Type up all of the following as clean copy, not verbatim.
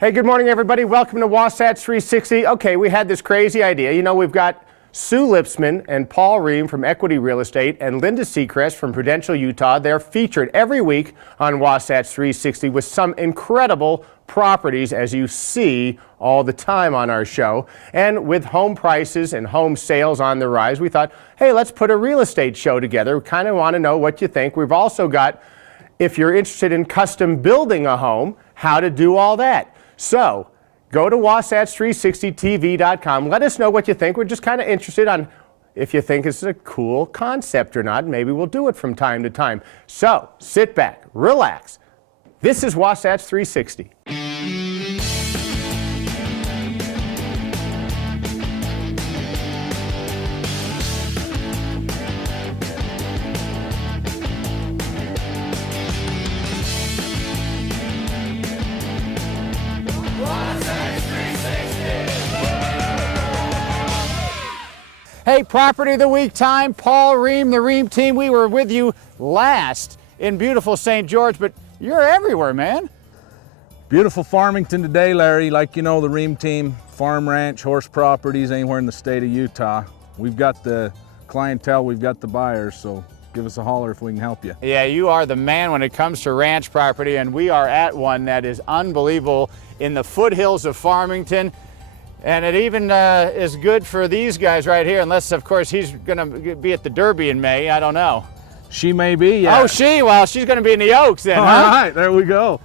Hey, good morning, everybody. Welcome to Wasatch 360. Okay, we had this crazy idea. You know, we've got Sue Lipsman and Paul Ream from Equity Real Estate and Linda Seacrest from Prudential, Utah. They're featured every week on Wasatch 360 with some incredible properties, as you see all the time on our show. And with home prices and home sales on the rise, we thought, hey, let's put a real estate show together. We kind of want to know what you think. We've also got, if you're interested in custom building a home, how to do all that. So go to wasatch360tv.com. Let us know what you think. We're just kind of interested on if you think it's a cool concept or not. Maybe we'll do it from time to time. So sit back, relax. This is Wasatch 360. Hey, Property of the Week time. Paul Ream, the Ream team. We were with you last in beautiful St. George, but you're everywhere, man. Beautiful Farmington today, Larry. Like you know, the Ream team, farm, ranch, horse properties anywhere in the state of Utah. We've got the clientele, we've got the buyers, so give us a holler if we can help you. Yeah, you are the man when it comes to ranch property, and we are at one that is unbelievable in the foothills of Farmington. And it even is good for these guys right here, unless, of course, he's going to be at the Derby in May. I don't know. She may be, yeah. Oh, well, she's going to be in the Oaks then, huh? All right, there we go.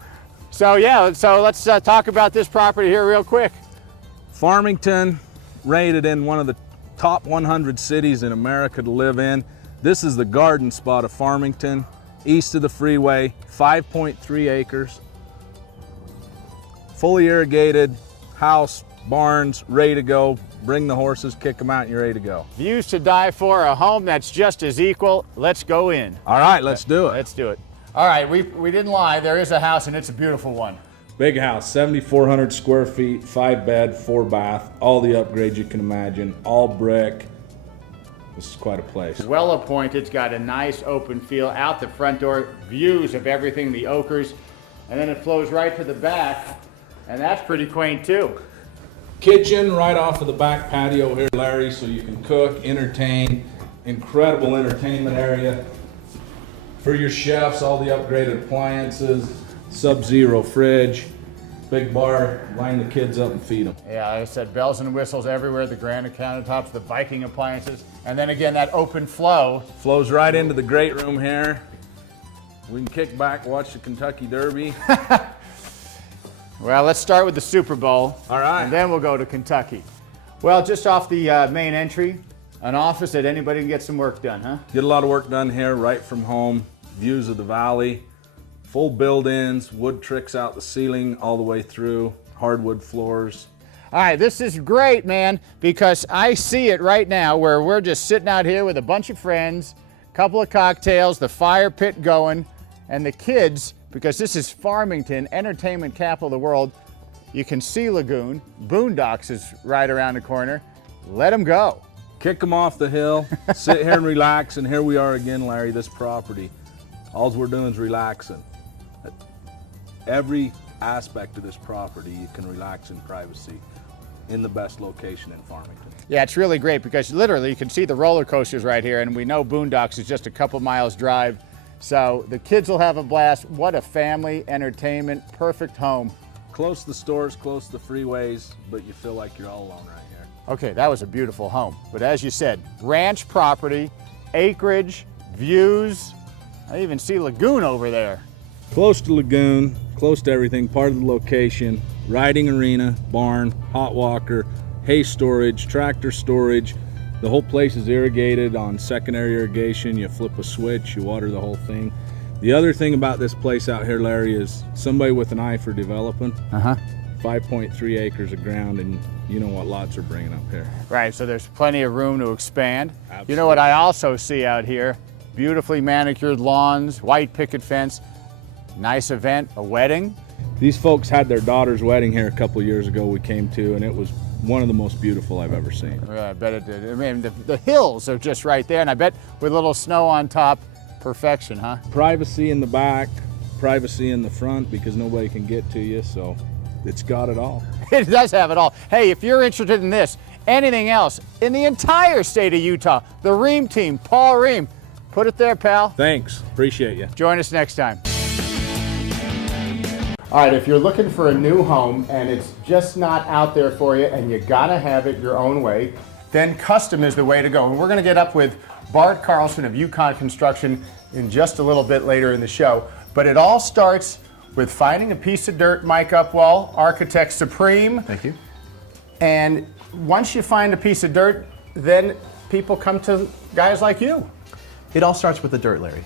So, yeah, so let's talk about this property here real quick. Farmington, rated in one of the top 100 cities in America to live in. This is the garden spot of Farmington, east of the freeway, 5.3 acres. Fully irrigated house, barns, ready to go. Bring the horses, kick them out, and you're ready to go. Views to die for, a home that's just as equal. Let's go in. All right, let's do it. Let's do it. All right, we didn't lie. There is a house, and it's a beautiful one. Big house, 7,400 square feet, 5 bed, 4 bath, all the upgrades you can imagine, all brick. This is quite a place. Well appointed. It's got a nice open feel out the front door, views of everything, the Oakers, and then it flows right to the back, and that's pretty quaint too. Kitchen right off of the back patio here, Larry, so you can cook, entertain. Incredible entertainment area for your chefs, all the upgraded appliances, Sub-Zero fridge, big bar, line the kids up and feed them. Yeah, like I said, bells and whistles everywhere, the granite countertops, the Viking appliances, and then again, that open flow. Flows right into the great room here. We can kick back, watch the Kentucky Derby. Well, let's start with the Super Bowl. All right. And then we'll go to Kentucky. Well, just off the main entry, an office that anybody can get some work done, huh? Get a lot of work done here, right from home. Views of the valley, full build-ins, wood tricks out the ceiling all the way through, hardwood floors. All right, this is great, man, because I see it right now where we're just sitting out here with a bunch of friends, a couple of cocktails, the fire pit going, and the kids, because this is Farmington, entertainment capital of the world. You can see Lagoon, Boondocks is right around the corner. Let them go. Kick them off the hill, sit here and relax, and here we are again, Larry, this property. All we're doing is relaxing. Every aspect of this property, you can relax in privacy in the best location in Farmington. Yeah, it's really great because literally you can see the roller coasters right here, and we know Boondocks is just a couple miles drive. So the kids will have a blast. What a family entertainment, perfect home. Close to the stores, close to the freeways, but you feel like you're all alone right here. Okay, that was a beautiful home. But as you said, ranch property, acreage, views. I even see Lagoon over there. Close to Lagoon, close to everything, part of the location, riding arena, barn, hot walker, hay storage, tractor storage. The whole place is irrigated on secondary irrigation. You flip a switch, you water the whole thing. The other thing about this place out here, Larry, is somebody with an eye for developing. 5.3 acres of ground, and you know what lots are bringing up here. Right, so there's plenty of room to expand. Absolutely. You know what I also see out here? Beautifully manicured lawns, white picket fence, nice event, a wedding. These folks had their daughter's wedding here a couple of years ago we came to, and it was one of the most beautiful I've ever seen. Yeah, I bet it did. I mean, the hills are just right there, and I bet with a little snow on top, perfection, huh? Privacy in the back, privacy in the front because nobody can get to you, so it's got it all. It does have it all. Hey, if you're interested in this, anything else in the entire state of Utah, the Ream team, Paul Ream, put it there, pal. Thanks, appreciate you. Join us next time. All right, if you're looking for a new home and it's just not out there for you and you gotta have it your own way, then custom is the way to go. And we're gonna get up with Bart Carlson of Yukon Construction in just a little bit later in the show. But it all starts with finding a piece of dirt, Mike Upwell, Architect Supreme. Thank you. And once you find a piece of dirt, then people come to guys like you. It all starts with the dirt, Larry.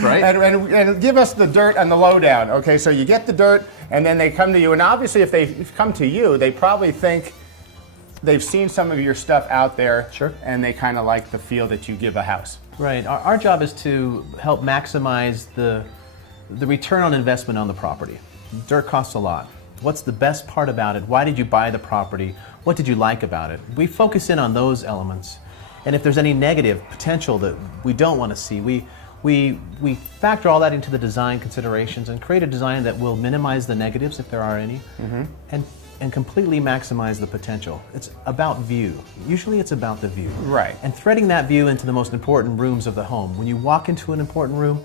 Right? And give us the dirt and the lowdown. Okay, so you get the dirt, and then they come to you. And obviously, if they come to you, they probably think they've seen some of your stuff out there. Sure. And they kind of like the feel that you give a house. Right. Our job is to help maximize the return on investment on the property. Dirt costs a lot. What's the best part about it? Why did you buy the property? What did you like about it? We focus in on those elements. And if there's any negative potential that we don't want to see, we factor all that into the design considerations and create a design that will minimize the negatives if there are any, and completely maximize the potential. It's about view. Usually it's about the view. Right. And threading that view into the most important rooms of the home. When you walk into an important room,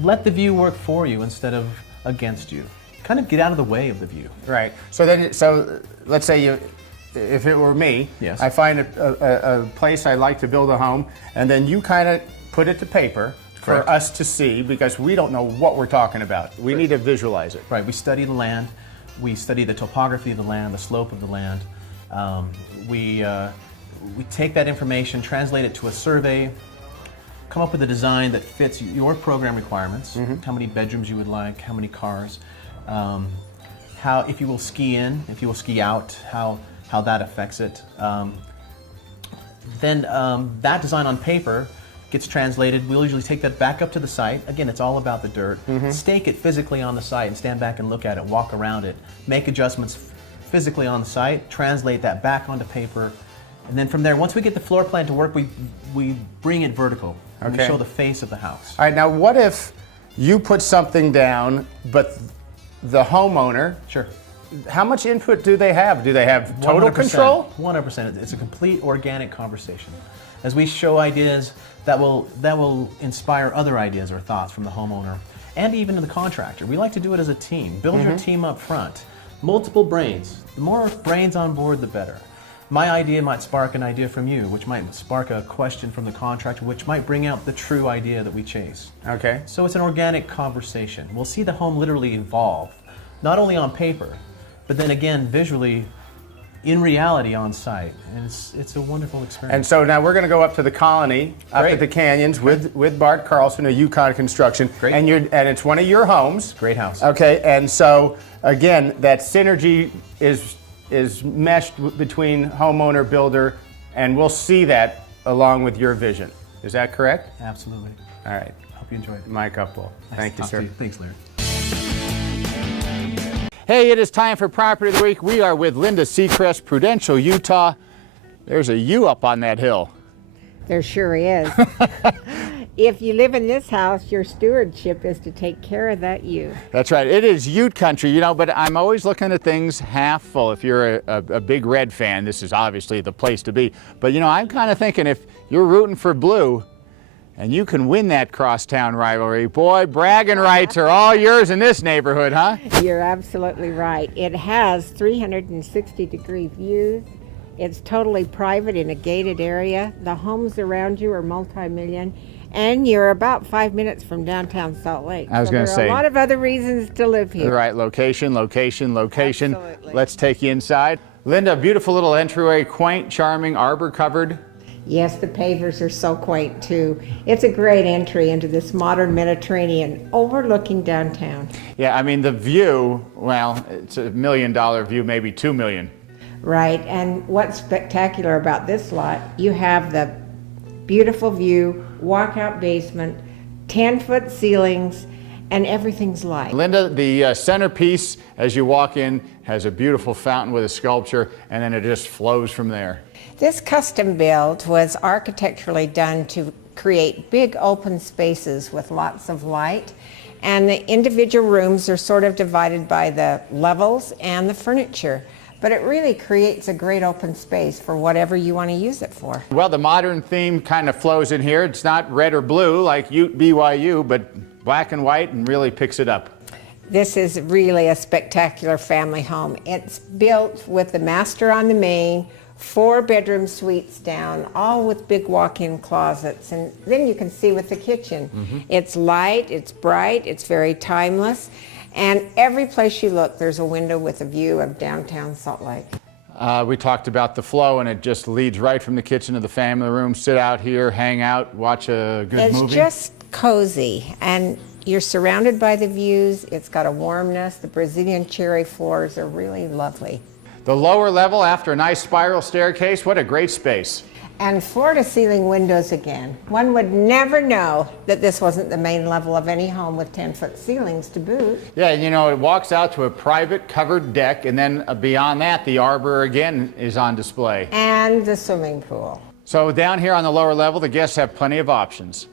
let the view work for you instead of against you. Kind of get out of the way of the view. Right. So then, let's say if it were me, Yes. I find a place I'd like to build a home, and then you kind of put it to paper for Correct. us to see, because we don't know what we're talking about. We need to visualize it. Right, we study the land, we study the topography of the land, the slope of the land. We take that information, translate it to a survey, come up with a design that fits your program requirements, how many bedrooms you would like, how many cars, how, if you will ski in, if you will ski out, how that affects it. Then that design on paper gets translated. We'll usually take that back up to the site. Again, it's all about the dirt. Stake it physically on the site and stand back and look at it, walk around it, make adjustments physically on the site, translate that back onto paper, and then from there, once we get the floor plan to work, we bring it vertical. And we Okay. show the face of the house. All right, now what if you put something down, but the homeowner, Sure. how much input do they have? Do they have total 100%. control? 100%. It's a complete organic conversation. As we show ideas, that will inspire other ideas or thoughts from the homeowner and even the contractor. We like to do it as a team. Build your team up front. Multiple brains. The more brains on board, the better. My idea might spark an idea from you, which might spark a question from the contractor, which might bring out the true idea that we chase. Okay. So it's an organic conversation. We'll see the home literally evolve, not only on paper, but then again visually in reality on site. And it's a wonderful experience. And so now we're going to go up to the colony, up Great. at the canyons with Bart Carlson of Yukon Construction. Great. And it's one of your homes. Great house. Okay, and so again, that synergy is meshed between homeowner, builder, and we'll see that along with your vision. Is that correct? Absolutely. All right. Hope you enjoyed it. Mike Upwell. Thank you, Talk to sir. Thanks, Larry. Hey, it is time for Property of the Week. We are with Linda Seacrest, Prudential, Utah. There's a U up on that hill. There sure is. If you live in this house, your stewardship is to take care of that you. That's right. It is Ute country, but I'm always looking at things half full. If you're a big Red fan, this is obviously the place to be. But, I'm kind of thinking if you're rooting for blue and you can win that crosstown rivalry, boy, bragging rights are all yours in this neighborhood, huh? You're absolutely right. It has 360-degree views. It's totally private in a gated area. The homes around you are multi-million. And you're about 5 minutes from downtown Salt Lake. I was gonna there say- are a lot of other reasons to live here. Right, location. Absolutely. Let's take you inside. Linda, beautiful little entryway, quaint, charming, arbor covered. Yes, the pavers are so quaint too. It's a great entry into this modern Mediterranean overlooking downtown. Yeah, I mean the view, well, it's $1 million view, maybe 2 million. Right, and what's spectacular about this lot, you have the beautiful view, walkout basement, 10-foot ceilings, and everything's light. Linda, the centerpiece as you walk in has a beautiful fountain with a sculpture, and then it just flows from there. This custom build was architecturally done to create big open spaces with lots of light. And the individual rooms are sort of divided by the levels and the furniture. But it really creates a great open space for whatever you want to use it for. Well, the modern theme kind of flows in here. It's not red or blue like Ute BYU, but black and white, and really picks it up. This is really a spectacular family home. It's built with the master on the main, 4-bedroom suites down, all with big walk-in closets. And then you can see with the kitchen. It's light, it's bright, it's very timeless. And every place you look, there's a window with a view of downtown Salt Lake. We talked about the flow, and it just leads right from the kitchen to the family room. Sit out here, hang out, watch a good movie. It's just cozy, and you're surrounded by the views. It's got a warmness. The Brazilian cherry floors are really lovely. The lower level, after a nice spiral staircase, what a great space. And floor-to-ceiling windows again. One would never know that this wasn't the main level of any home with 10-foot ceilings to boot. Yeah, you know, it walks out to a private covered deck, and then beyond that, the arbor again is on display. And the swimming pool. So down here on the lower level, the guests have plenty of options.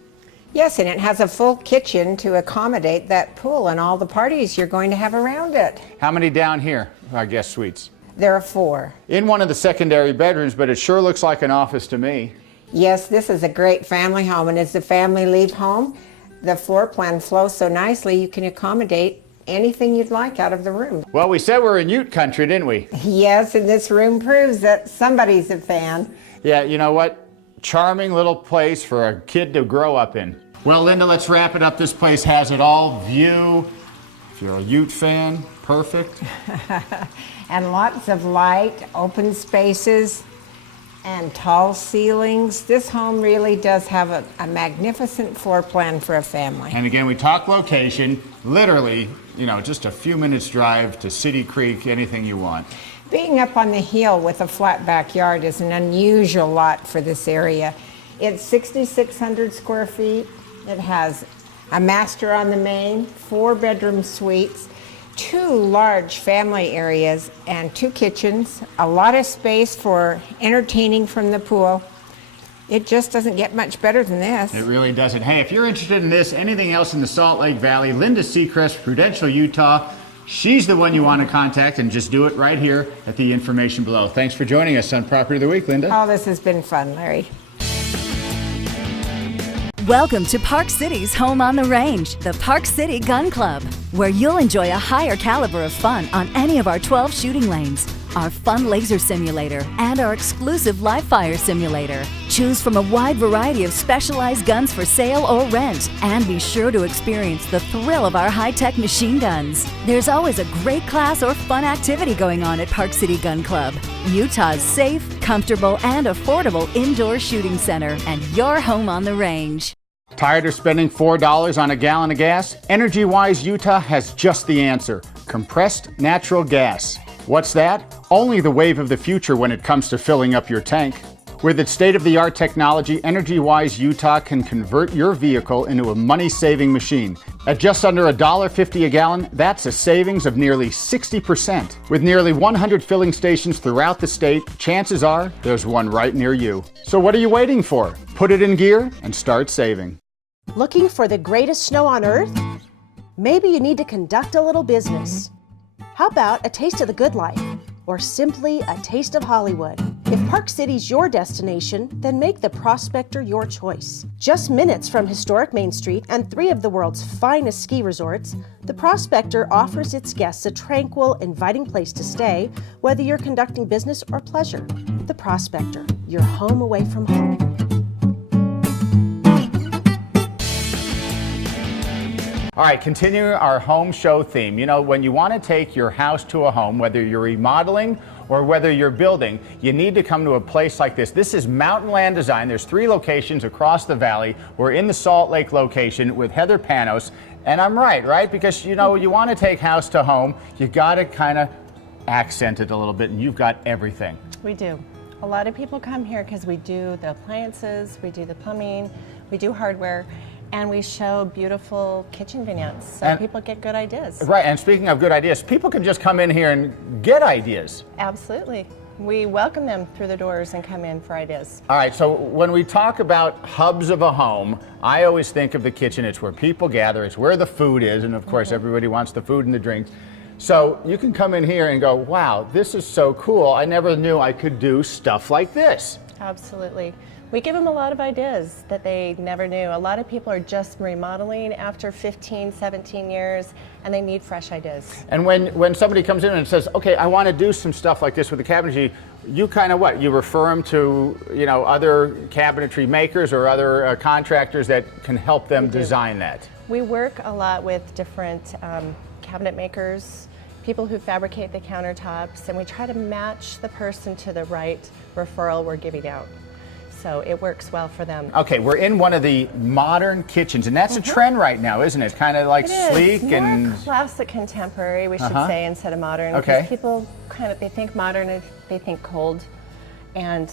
Yes, and it has a full kitchen to accommodate that pool and all the parties you're going to have around it. How many down here, our guest suites? There are 4. In one of the secondary bedrooms, but it sure looks like an office to me. Yes, this is a great family home, and as the family leave home, the floor plan flows so nicely you can accommodate anything you'd like out of the room. Well, we said we're in Ute country, didn't we? Yes, and this room proves that somebody's a fan. Yeah, you know what? Charming little place for a kid to grow up in. Well, Linda, let's wrap it up. This place has it all. View, if you're a Ute fan, perfect. And lots of light, open spaces, and tall ceilings. This home really does have a magnificent floor plan for a family. And again, we talk location, literally, you know, just a few minutes drive to City Creek, anything you want. Being up on the hill with a flat backyard is an unusual lot for this area. It's 6,600 square feet. It has a master on the main, 4-bedroom suites, 2 large family areas, and 2 kitchens, a lot of space for entertaining from the pool. It just doesn't get much better than this. It really doesn't. Hey, if you're interested in this, anything else in the Salt Lake Valley, Linda Seacrest, Prudential, Utah, she's the one you want to contact, and just do it right here at the information below. Thanks for joining us on Property of the Week, Linda. Oh, this has been fun, Larry. Welcome to Park City's home on the range, the Park City Gun Club, where you'll enjoy a higher caliber of fun on any of our 12 shooting lanes, our fun laser simulator, and our exclusive live fire simulator. Choose from a wide variety of specialized guns for sale or rent, and be sure to experience the thrill of our high-tech machine guns. There's always a great class or fun activity going on at Park City Gun Club, Utah's safe, comfortable, and affordable indoor shooting center, and your home on the range. Tired of spending $4 on a gallon of gas? EnergyWise Utah has just the answer: compressed natural gas. What's that? Only the wave of the future when it comes to filling up your tank. With its state-of-the-art technology, EnergyWise Utah can convert your vehicle into a money-saving machine. At just under $1.50 a gallon, that's a savings of nearly 60%. With nearly 100 filling stations throughout the state, chances are there's one right near you. So what are you waiting for? Put it in gear and start saving. Looking for the greatest snow on earth? Maybe you need to conduct a little business. How about a taste of the good life? Or simply a taste of Hollywood? If Park City's your destination, then make the Prospector your choice. Just minutes from historic Main Street and 3 of the world's finest ski resorts, the Prospector offers its guests a tranquil, inviting place to stay, whether you're conducting business or pleasure. The Prospector, your home away from home. All right, continuing our home show theme. You know, when you want to take your house to a home, whether you're remodeling or whether you're building, you need to come to a place like this. This is Mountain Land Design. There's 3 locations across the valley. We're in the Salt Lake location with Heather Panos. And I'm right? Because, you know, you want to take house to home, you got to kind of accent it a little bit, and you've got everything. We do. A lot of people come here because we do the appliances, we do the plumbing, we do hardware, and we show beautiful kitchen vignettes, so people get good ideas. Right, and speaking of good ideas, people can just come in here and get ideas. Absolutely. We welcome them through the doors and come in for ideas. All right, so when we talk about hubs of a home, I always think of the kitchen. It's where people gather, it's where the food is, and of course everybody wants the food and the drinks. So you can come in here and go, wow, this is so cool. I never knew I could do stuff like this. Absolutely. We give them a lot of ideas that they never knew. A lot of people are just remodeling after 15, 17 years, and they need fresh ideas. And when somebody comes in and says, okay, I want to do some stuff like this with the cabinetry, you kind of what? You refer them to, other cabinetry makers or other contractors that can help them design that. We work a lot with different cabinet makers, people who fabricate the countertops, and we try to match the person to the right referral we're giving out. So it works well for them. Okay, we're in one of the modern kitchens, and that's a trend right now, isn't it? Kind of like It is. sleek More and classic contemporary, we should say, instead of modern. Okay. Because people they think modern and they think cold and,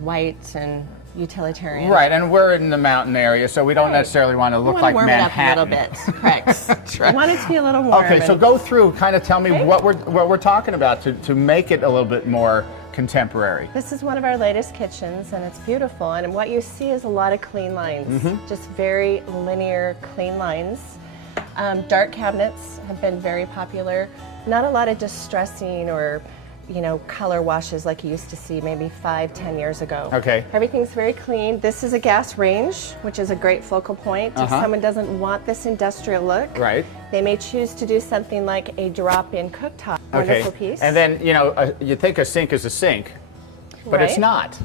white and utilitarian. right. And we're in the mountain area, so we don't necessarily want to We look want like to warm Manhattan. it up a little bit. Correct. That's right. We want it to be a little warm. Okay, so and- go through, kind of tell me Okay. what we're talking about to make it a little bit more contemporary. This is one of our latest kitchens, and it's beautiful. And what you see is a lot of clean lines, just very linear, clean lines. Dark cabinets have been very popular. Not a lot of distressing or, color washes like you used to see maybe 5-10 years ago. Okay. Everything's very clean. This is a gas range, which is a great focal point. If someone doesn't want this industrial look, Right. they may choose to do something like a drop-in cooktop. Okay. Wonderful piece. And then, you think a sink is a sink, but it's Right. not.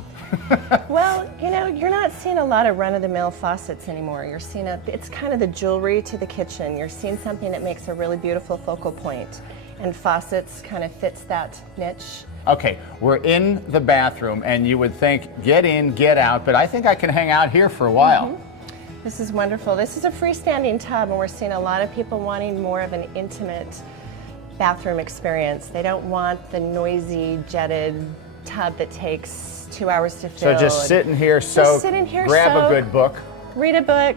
Well, you're not seeing a lot of run-of-the-mill faucets anymore. You're seeing it's kind of the jewelry to the kitchen. You're seeing something that makes a really beautiful focal point. And faucets kind of fits that niche. Okay, we're in the bathroom, and you would think, get in, get out, but I think I can hang out here for a while. This is wonderful. This is a freestanding tub, and we're seeing a lot of people wanting more of an intimate bathroom experience. They don't want the noisy, jetted tub that takes 2 hours to So fill. just sit in here, soak, sit in here, grab a soak. good book. Read a book,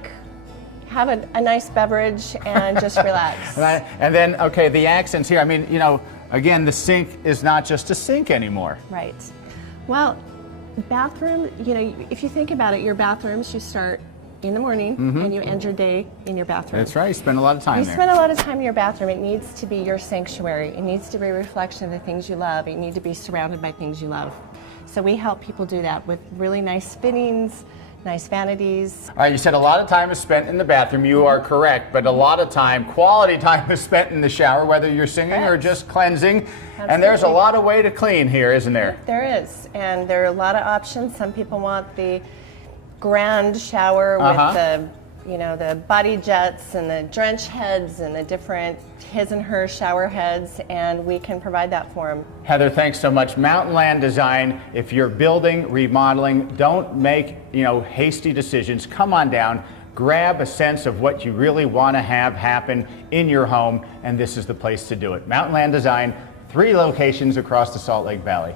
have a nice beverage, and just relax. And then, okay, the accents here. I mean, again, the sink is not just a sink anymore. Right. Well, bathroom, if you think about it, your bathrooms, you start in the morning and you end your day in your bathroom. That's right. You spend a lot of time You there. spend a lot of time in your bathroom. It needs to be your sanctuary. It needs to be a reflection of the things you love. You need to be surrounded by things you love. So we help people do that with really nice fittings, nice vanities. All right, you said a lot of time is spent in the bathroom. You are correct, but a lot of time, quality time, is spent in the shower, whether you're singing or just cleansing. And there's a Absolutely. lot of way to clean here, isn't there? There is, and there are a lot of options. Some people want the grand shower with the body jets and the drench heads and the different his and her shower heads, and we can provide that for them. Heather, thanks so much. Mountain Land Design, if you're building, remodeling, don't make, hasty decisions. Come on down, grab a sense of what you really want to have happen in your home, and this is the place to do it. Mountain Land Design, 3 locations across the Salt Lake Valley.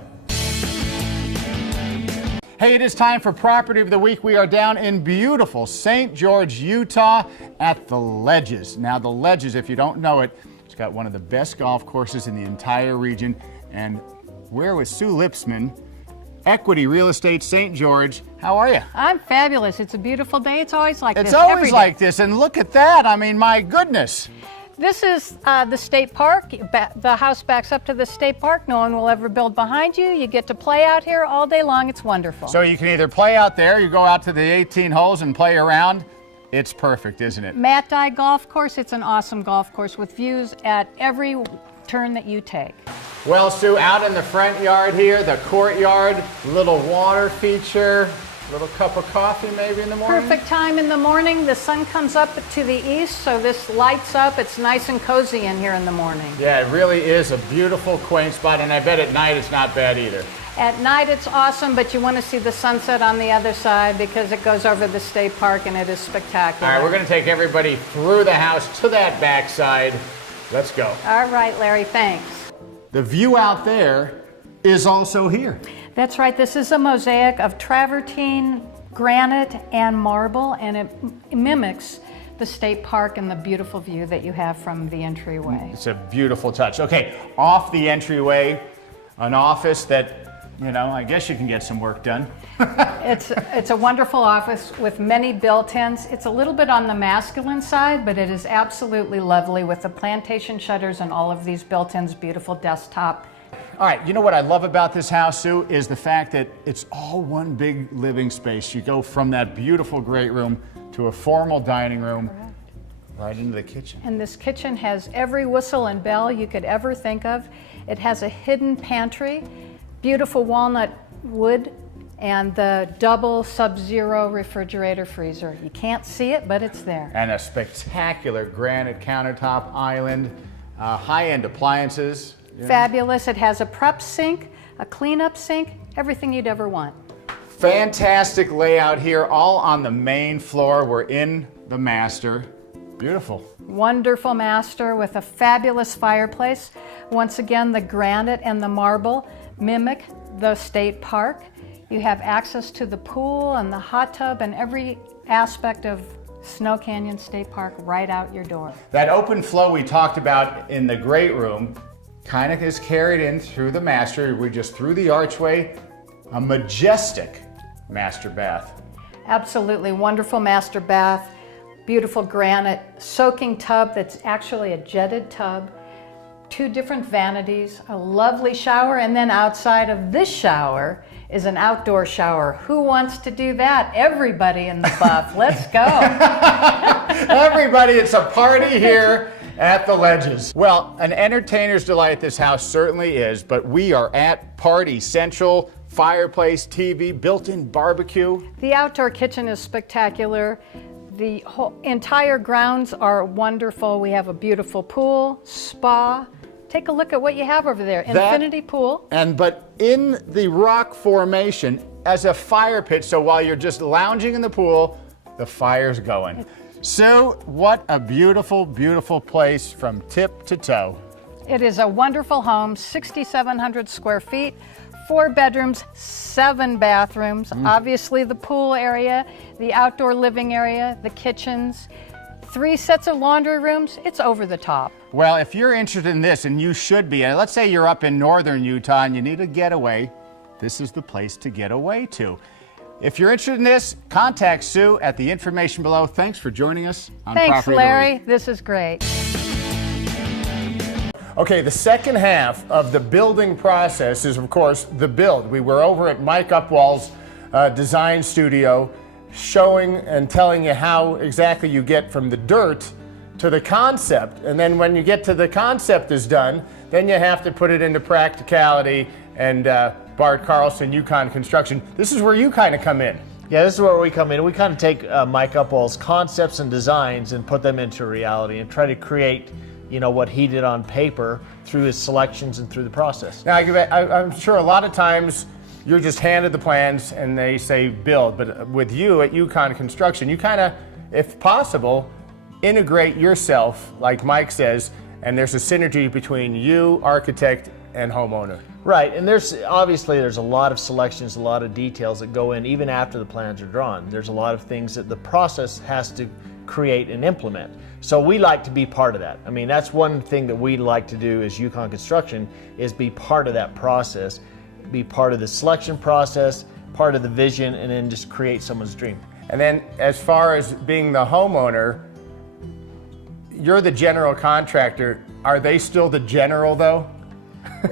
Hey, it is time for Property of the Week. We are down in beautiful St. George, Utah at the Ledges. Now, the Ledges, if you don't know it, it's got one of the best golf courses in the entire region. And we're with Sue Lipsman, Equity Real Estate St. George. How are you? I'm fabulous. It's a beautiful day. It's always like this. It's every always day. like this. And look at that. I mean, my goodness. This is the state park. The house backs up to the state park. No one will ever build behind you. You get to play out here all day long. It's wonderful. So you can either play out there, you go out to the 18 holes and play around. It's perfect, isn't it? Matt Dye Golf Course. It's an awesome golf course with views at every turn that you take. Well, Sue, out in the front yard here, the courtyard, little water feature, little cup of coffee maybe in the morning. Perfect time in the morning. The sun comes up to the east, so this lights up. It's nice and cozy in here in the morning. Yeah, it really is a beautiful, quaint spot, and I bet at night it's not bad either. At night it's awesome, but you want to see the sunset on the other side because it goes over the state park and it is spectacular. All right, we're going to take everybody through the house to that backside. Let's go. All right, Larry, thanks. The view out there is also here. That's right. This is a mosaic of travertine, granite, and marble, and it mimics the state park and the beautiful view that you have from the entryway. It's a beautiful touch. Okay, off the entryway, an office that you know, I guess you can get some work done. It's a wonderful office with many built-ins. It's a little bit on the masculine side, but it is absolutely lovely with the plantation shutters and all of these built-ins, beautiful desktop. All right, you know what I love about this house, Sue, is the fact that it's all one big living space. You go from that beautiful great room to a formal dining room, right into the kitchen. And this kitchen has every whistle and bell you could ever think of. It has a hidden pantry, beautiful walnut wood, and the double Sub-Zero refrigerator freezer. You can't see it, but it's there. And a spectacular granite countertop island, high-end appliances. Fabulous. It has a prep sink, a cleanup sink, everything you'd ever want. Fantastic layout here, all on the main floor. We're in the master. Beautiful. Wonderful master with a fabulous fireplace. Once again, the granite and the marble mimic the state park. You have access to the pool and the hot tub and every aspect of Snow Canyon State Park right out your door. That open flow we talked about in the great room kind of is carried in through the master. We just through the archway, a majestic master bath. Absolutely wonderful master bath, beautiful granite soaking tub that's actually a jetted tub, 2 different vanities, a lovely shower, and then outside of this shower is an outdoor shower. Who wants to do that? Everybody in the buff. Let's go. Everybody, it's a party here at the Ledges. Well, an entertainer's delight this house certainly is, but we are at Party Central. Fireplace, TV, built-in barbecue. The outdoor kitchen is spectacular. The whole entire grounds are wonderful. We have a beautiful pool, spa. Take a look at what you have over there. Infinity pool. But in the rock formation as a fire pit, so while you're just lounging in the pool, the fire's going. Sue, what a beautiful, beautiful place from tip to toe. It is a wonderful home, 6,700 square feet, 4 bedrooms, 7 bathrooms, obviously the pool area, the outdoor living area, the kitchens, 3 sets of laundry rooms. It's over the top. Well, if you're interested in this, and you should be, and let's say you're up in northern Utah and you need a getaway, this is the place to get away to. If you're interested in this, contact Sue at the information below. Thanks for joining us on Thanks, Property of the Larry. Week. This is great. Okay, the second half of the building process is, of course, the build. We were over at Mike Upwall's design studio showing and telling you how exactly you get from the dirt to the concept. And then when you get to the concept is done, then you have to put it into practicality. And Bart Carlson, Yukon Construction, this is where you kind of come in. Yeah, this is where we come in. We kind of take Mike Upwall's concepts and designs and put them into reality and try to create, you know, what he did on paper through his selections and through the process. Now, I'm sure a lot of times you're just handed the plans and they say build, but with you at Yukon Construction, you kind of, if possible, integrate yourself, like Mike says, and there's a synergy between you, architect, and homeowner. Right, and there's a lot of selections, a lot of details that go in even after the plans are drawn. There's a lot of things that the process has to create and implement. So we like to be part of that. I mean, that's one thing that we like to do as Yukon Construction is be part of that process, be part of the selection process, part of the vision, and then just create someone's dream. And then as far as being the homeowner, you're the general contractor. Are they still the general though?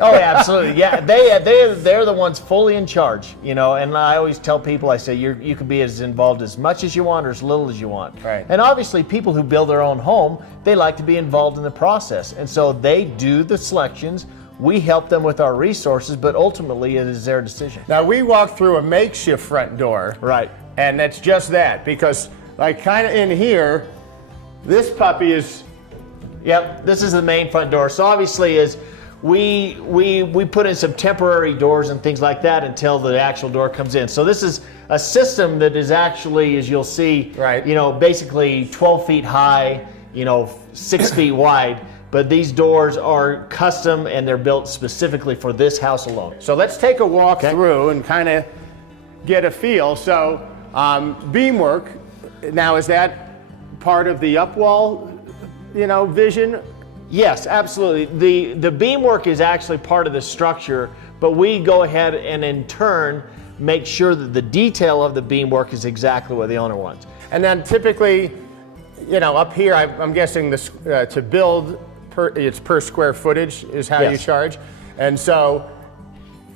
Oh, yeah, absolutely. Yeah, they're the ones fully in charge, you know, and I always tell people, I say, you can be as involved as much as you want or as little as you want. Right. And obviously people who build their own home, they like to be involved in the process. And so they do the selections. We help them with our resources, but ultimately it is their decision. Now we walked through a makeshift front door. Right. And that's just that, because like kind of in here, this puppy is... Yep, this is the main front door. So obviously is we put in some temporary doors and things like that until the actual door comes in. So this is a system that is actually, as you'll see, right, you know, basically 12 feet high, you know, 6 feet wide. But these doors are custom and they're built specifically for this house alone. So let's take a walk through and kind of get a feel. So beamwork, now is that part of the Upwall, you know, vision? Yes, absolutely. The beamwork is actually part of the structure, but we go ahead and in turn make sure that the detail of the beamwork is exactly what the owner wants. And then typically, you know, up here, I'm guessing this to build, it's per square footage is how you Yes. charge. And so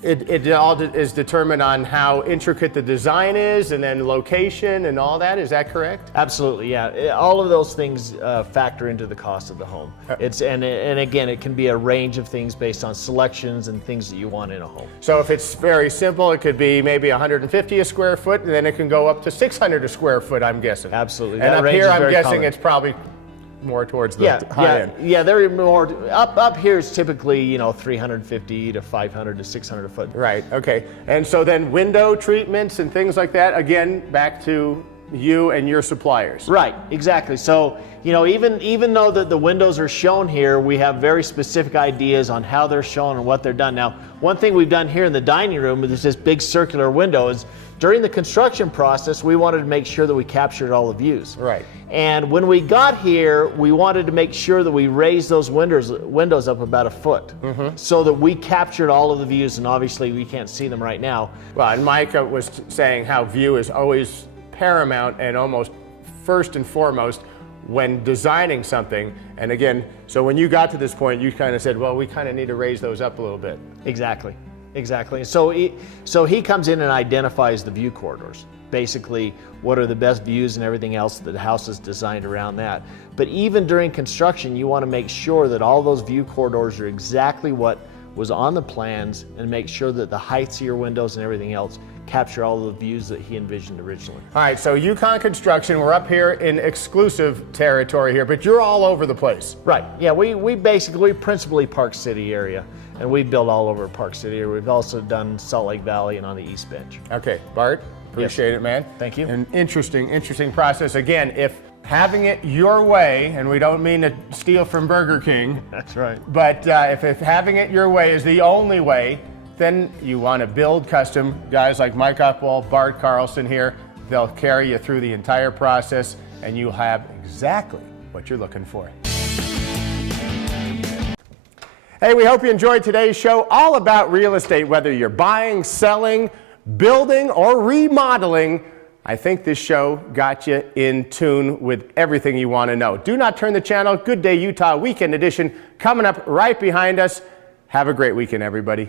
it all is determined on how intricate the design is and then location and all that. Is that correct? Absolutely, yeah. All of those things factor into the cost of the home. And again, it can be a range of things based on selections and things that you want in a home. So if it's very simple, it could be maybe 150 a square foot, and then it can go up to 600 a square foot, I'm guessing. Absolutely. And That up range here, is I'm very guessing common. it's probably more towards the high end. Yeah, they're more up here is typically, you know, 350 to 500 to 600 a foot. Right, okay. And so then window treatments and things like that, again, back to you and your suppliers. Right, exactly. So, you know, even though the windows are shown here, we have very specific ideas on how they're shown and what they're done. Now, one thing we've done here in the dining room is this big circular window. Is during the construction process, we wanted to make sure that we captured all the views. Right. And when we got here, we wanted to make sure that we raised those windows up about a foot, so that we captured all of the views, and obviously we can't see them right now. Well, and Mike was saying how view is always paramount and almost first and foremost when designing something. And again, so when you got to this point, you kind of said, well, we kind of need to raise those up a little bit. Exactly. So he comes in and identifies the view corridors. Basically, what are the best views and everything else that the house is designed around that. But even during construction, you want to make sure that all those view corridors are exactly what was on the plans, and make sure that the heights of your windows and everything else capture all the views that he envisioned originally. All right, so Yukon Construction, we're up here in exclusive territory here, but you're all over the place. Right, yeah, we principally Park City area, and we build all over Park City. We've also done Salt Lake Valley and on the East Bench. Okay, Bart, appreciate it, man. Thank you. An interesting process. Again, if having it your way, and we don't mean to steal from Burger King. That's right. But if having it your way is the only way, then you want to build custom. Guys like Mike Upwall, Bart Carlson here, they'll carry you through the entire process, and you'll have exactly what you're looking for. Hey, we hope you enjoyed today's show, all about real estate, whether you're buying, selling, building, or remodeling. I think this show got you in tune with everything you want to know. Do not turn the channel. Good Day Utah Weekend Edition coming up right behind us. Have a great weekend, everybody.